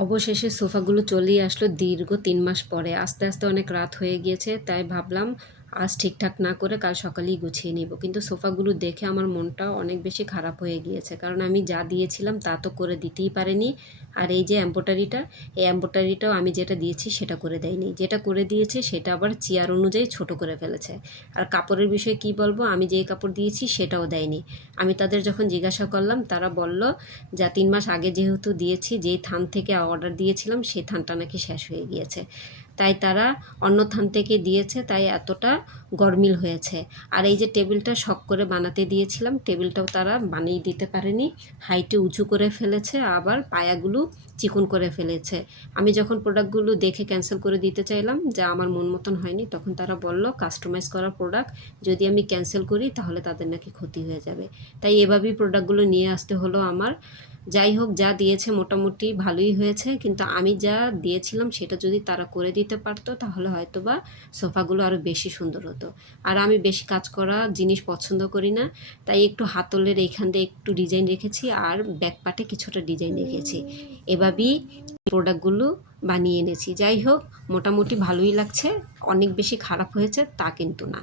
অবশেষে সোফাগুলো চলেই আসলো দীর্ঘ ৩ মাস পরে। আস্তে, আস্তে অনেক রাত হয়ে গিয়েছে। তাই ভাবলাম আজ ঠিকঠাক না করে কাল সকালেই গুছিয়ে নিব। কিন্তু সোফাগুলো দেখে আমার মনটা অনেক বেশি খারাপ হয়ে গিয়েছে। কারণ আমি যা দিয়েছিলাম তা তো করে দিতেই পারেনি। আর এই যে এম্ব্রয়ডারিটা, এই এম্ব্রয়ডারিটাও আমি যেটা দিয়েছি সেটা করে দেয়নি। যেটা করে দিয়েছে সেটা আবার চেয়ার অনুযায়ী ছোট করে ফেলেছে। আর কাপড়ের বিষয়ে কি বলবো, আমি যেই কাপড় দিয়েছি সেটাও দেয়নি। আমি তাদের যখন জিজ্ঞাসা করলাম তারা বলল, যা ৩ মাস আগে যেহেতু দিয়েছি, যেই থান থেকে অর্ডার দিয়েছিলাম সেই থানটা নাকি শেষ হয়ে গিয়েছে। তাই তারা অন্য থান থেকে দিয়েছে, তাই এতটা গরমিল হয়েছে। আর এই যে টেবিলটা শখ করে বানাতে দিয়েছিলাম, টেবিলটাও তারা বানিয়ে দিতে পারেনি। হাইটে উঁচু করে ফেলেছে, আবার পায়াগুলো চিকন করে ফেলেছে। আমি যখন প্রোডাক্টগুলো দেখে ক্যান্সেল করে দিতে চাইলাম, যা আমার মন মতন হয়নি, তখন তারা বলল কাস্টমাইজ করা প্রোডাক্ট যদি আমি ক্যান্সেল করি তাহলে তাদের নাকি ক্ষতি হয়ে যাবে। তাই এভাবেই প্রোডাক্টগুলো নিয়ে আসতে হলো আমার। যাই হোক, যা দিয়েছে মোটামুটি ভালোই হয়েছে, কিন্তু আমি যা দিয়েছিলাম সেটা যদি তারা করে দিতে পারতো তাহলে হয়তোবা সোফাগুলো আরও বেশি সুন্দর হতো। আর আমি বেশি কাজ করা জিনিস পছন্দ করি না, তাই একটু হাতলের এইখান দিয়ে একটু ডিজাইন রেখেছি আর ব্যাক পার্টে কিছুটা ডিজাইন রেখেছি। এভাবেই প্রোডাক্টগুলো বানিয়ে এনেছি। যাই হোক, মোটামুটি ভালোই লাগছে। অনেক বেশি খারাপ হয়েছে তা কিন্তু না।